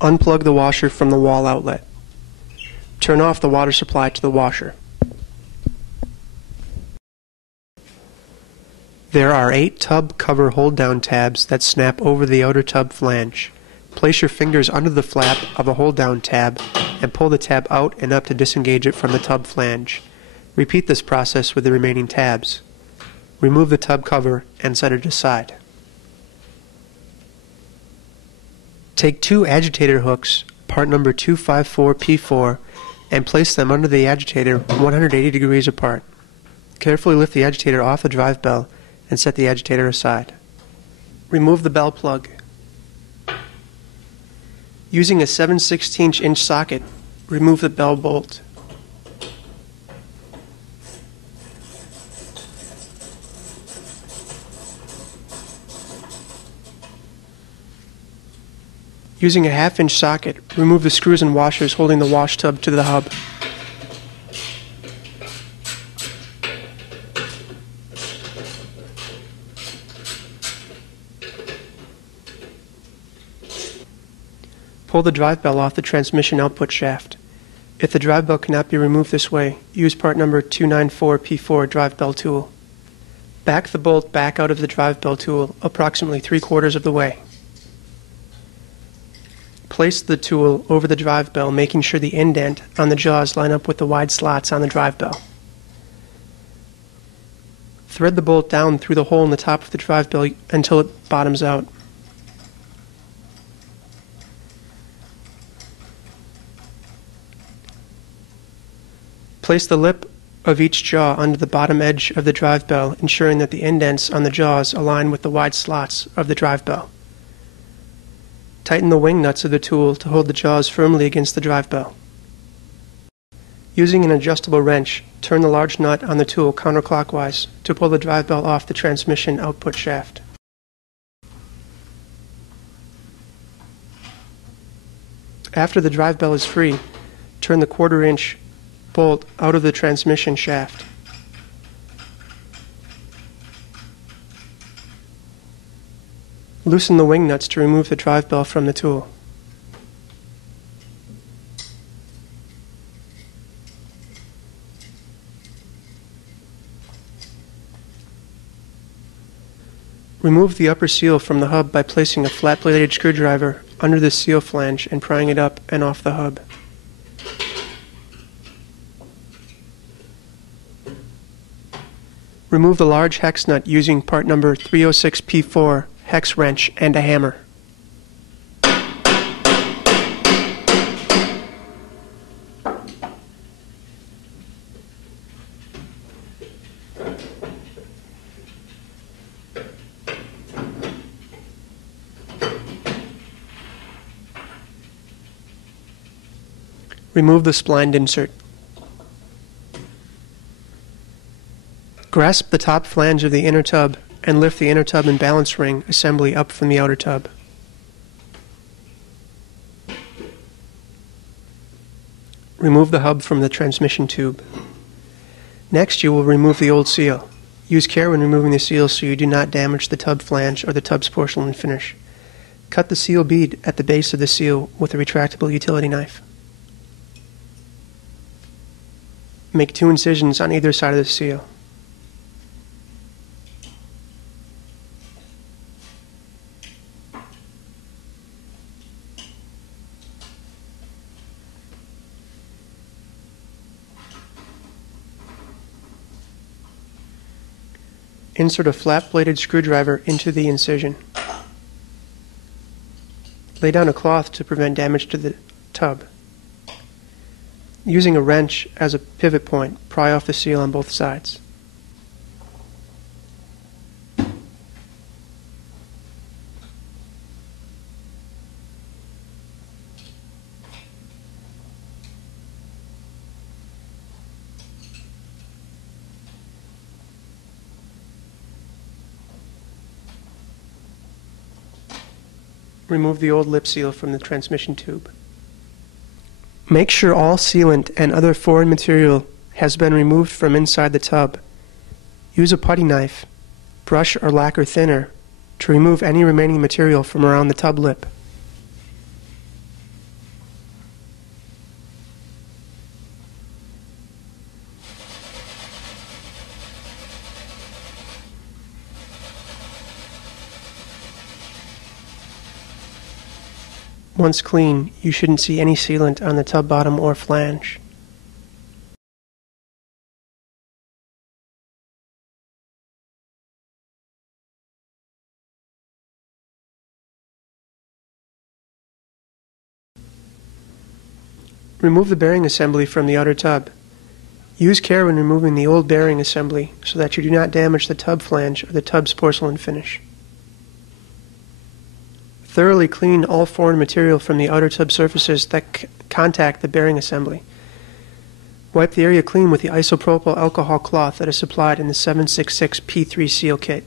Unplug the washer from the wall outlet. Turn off the water supply to the washer. There are 8 tub cover hold-down tabs that snap over the outer tub flange. Place your fingers under the flap of a hold-down tab and pull the tab out and up to disengage it from the tub flange. Repeat this process with the remaining tabs. Remove the tub cover and set it aside. Take 2 agitator hooks, part number 254P4, and place them under the agitator 180 degrees apart. Carefully lift the agitator off the drive bell and set the agitator aside. Remove the bell plug. Using a 7/16" socket, remove the bell bolt. Using a 1/2" socket, remove the screws and washers holding the wash tub to the hub. Pull the drive bell off the transmission output shaft. If the drive bell cannot be removed this way, use part number 294P4 drive bell tool. Back the bolt back out of the drive bell tool approximately 3/4 of the way. Place the tool over the drive bell, making sure the indent on the jaws line up with the wide slots on the drive bell. Thread the bolt down through the hole in the top of the drive bell until it bottoms out. Place the lip of each jaw under the bottom edge of the drive bell, ensuring that the indents on the jaws align with the wide slots of the drive bell. Tighten the wing nuts of the tool to hold the jaws firmly against the drive bell. Using an adjustable wrench, turn the large nut on the tool counterclockwise to pull the drive bell off the transmission output shaft. After the drive bell is free, turn the 1/4" bolt out of the transmission shaft. Loosen the wing nuts to remove the drive bell from the tool. Remove the upper seal from the hub by placing a flat-bladed screwdriver under the seal flange and prying it up and off the hub. Remove the large hex nut using part number 306P4 hex wrench and a hammer. Remove the splined insert. Grasp the top flange of the inner tub and lift the inner tub and balance ring assembly up from the outer tub. Remove the hub from the transmission tube. Next, you will remove the old seal. Use care when removing the seal so you do not damage the tub flange or the tub's porcelain finish. Cut the seal bead at the base of the seal with a retractable utility knife. Make 2 incisions on either side of the seal. Insert a flat-bladed screwdriver into the incision. Lay down a cloth to prevent damage to the tub. Using a wrench as a pivot point, pry off the seal on both sides. Remove the old lip seal from the transmission tube. Make sure all sealant and other foreign material has been removed from inside the tub. Use a putty knife, brush or lacquer thinner to remove any remaining material from around the tub lip. Once clean, you shouldn't see any sealant on the tub bottom or flange. Remove the bearing assembly from the outer tub. Use care when removing the old bearing assembly so that you do not damage the tub flange or the tub's porcelain finish. Thoroughly clean all foreign material from the outer tub surfaces that contact the bearing assembly. Wipe the area clean with the isopropyl alcohol cloth that is supplied in the 766 P3 seal kit.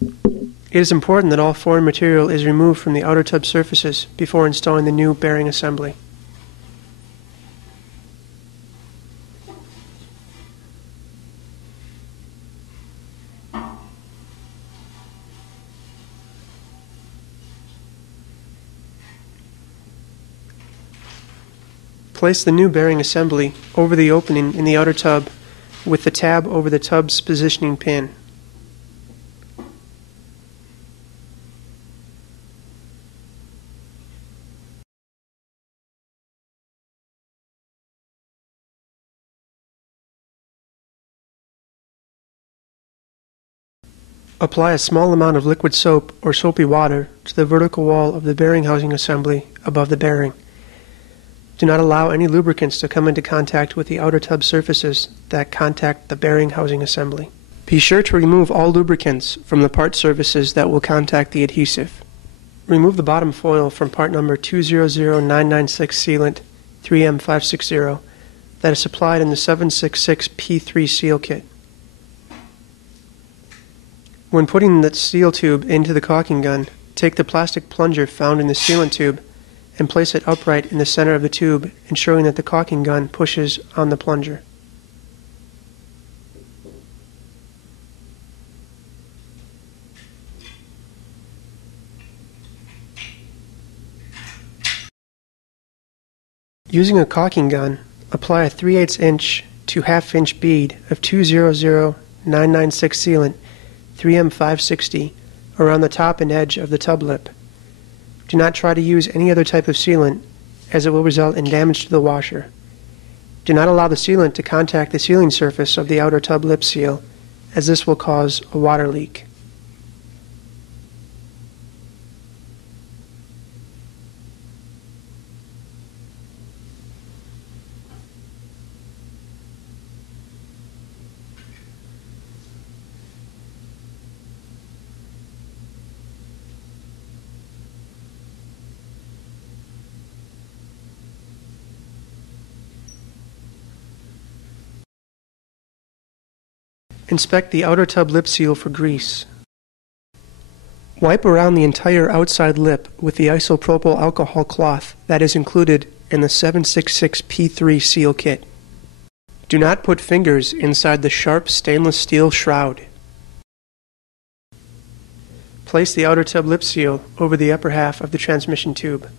It is important that all foreign material is removed from the outer tub surfaces before installing the new bearing assembly. Place the new bearing assembly over the opening in the outer tub with the tab over the tub's positioning pin. Apply a small amount of liquid soap or soapy water to the vertical wall of the bearing housing assembly above the bearing. Do not allow any lubricants to come into contact with the outer tub surfaces that contact the bearing housing assembly. Be sure to remove all lubricants from the part surfaces that will contact the adhesive. Remove the bottom foil from part number 200996 sealant 3M560 that is supplied in the 766 P3 seal kit. When putting the seal tube into the caulking gun, take the plastic plunger found in the sealant tube and place it upright in the center of the tube, ensuring that the caulking gun pushes on the plunger. Using a caulking gun, apply a 3/8 inch to 1/2 inch bead of 200996 sealant 3M560 around the top and edge of the tub lip. Do not try to use any other type of sealant, as it will result in damage to the washer. Do not allow the sealant to contact the sealing surface of the outer tub lip seal, as this will cause a water leak. Inspect the outer tub lip seal for grease. Wipe around the entire outside lip with the isopropyl alcohol cloth that is included in the 766 P3 seal kit. Do not put fingers inside the sharp stainless steel shroud. Place the outer tub lip seal over the upper half of the transmission tube.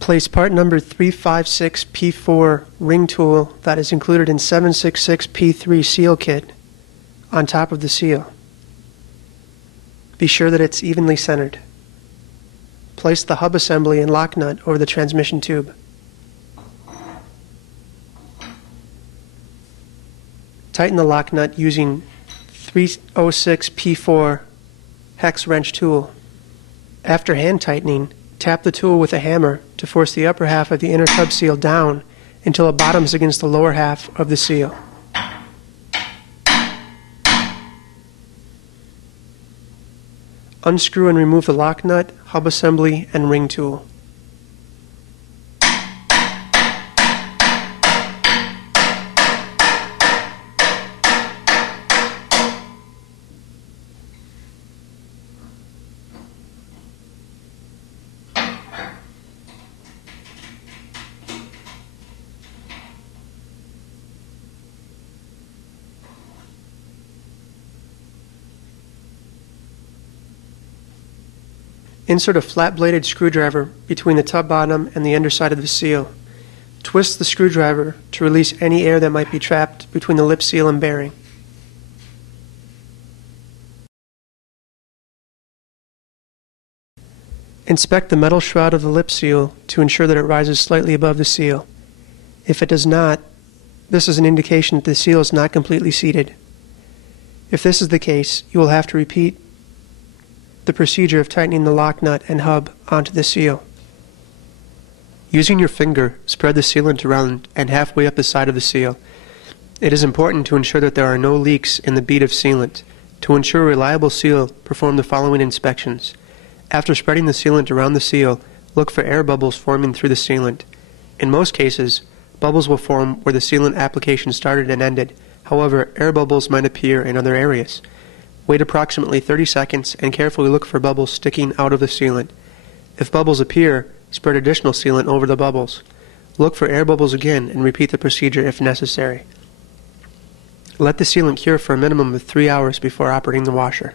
Place part number 356 P4 ring tool that is included in 766 P3 seal kit on top of the seal. Be sure that it's evenly centered. Place the hub assembly and lock nut over the transmission tube. Tighten the lock nut using 306 P4 hex wrench tool. After hand tightening, tap the tool with a hammer to force the upper half of the inner tub seal down until it bottoms against the lower half of the seal. Unscrew and remove the lock nut, hub assembly, and ring tool. Insert a flat-bladed screwdriver between the tub bottom and the underside of the seal. Twist the screwdriver to release any air that might be trapped between the lip seal and bearing. Inspect the metal shroud of the lip seal to ensure that it rises slightly above the seal. If it does not, this is an indication that the seal is not completely seated. If this is the case, you will have to repeat the procedure of tightening the lock nut and hub onto the seal. Using your finger, spread the sealant around and halfway up the side of the seal. It is important to ensure that there are no leaks in the bead of sealant. To ensure a reliable seal, perform the following inspections. After spreading the sealant around the seal, look for air bubbles forming through the sealant. In most cases, bubbles will form where the sealant application started and ended. However, air bubbles might appear in other areas. Wait approximately 30 seconds and carefully look for bubbles sticking out of the sealant. If bubbles appear, spread additional sealant over the bubbles. Look for air bubbles again and repeat the procedure if necessary. Let the sealant cure for a minimum of 3 hours before operating the washer.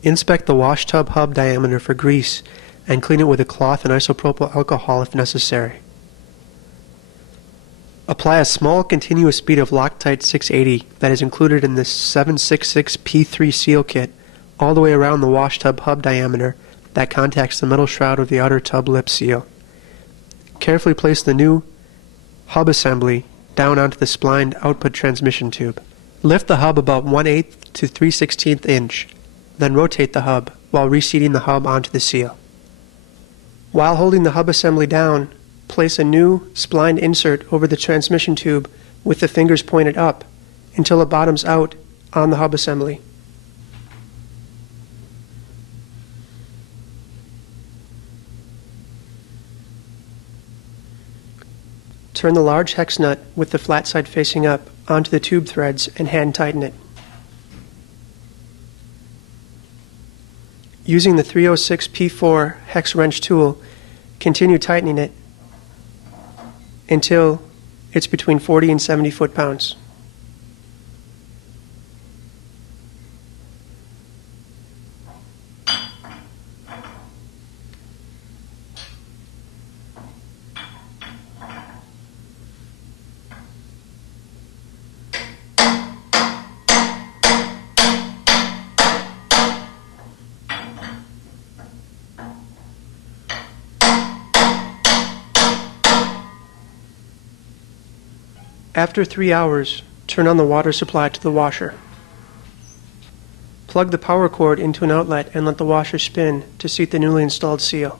Inspect the wash tub hub diameter for grease and clean it with a cloth and isopropyl alcohol if necessary. Apply a small continuous bead of Loctite 680 that is included in this 766P3 seal kit all the way around the wash tub hub diameter that contacts the metal shroud of the outer tub lip seal. Carefully place the new hub assembly down onto the splined output transmission tube. Lift the hub about 1/8 to 3/16 inch. Then rotate the hub while reseating the hub onto the seal. While holding the hub assembly down, place a new splined insert over the transmission tube with the fingers pointed up until it bottoms out on the hub assembly. Turn the large hex nut with the flat side facing up onto the tube threads and hand tighten it. Using the 306P4 hex wrench tool, continue tightening it until it's between 40 and 70 foot-pounds. After 3 hours, turn on the water supply to the washer. Plug the power cord into an outlet and let the washer spin to seat the newly installed seal.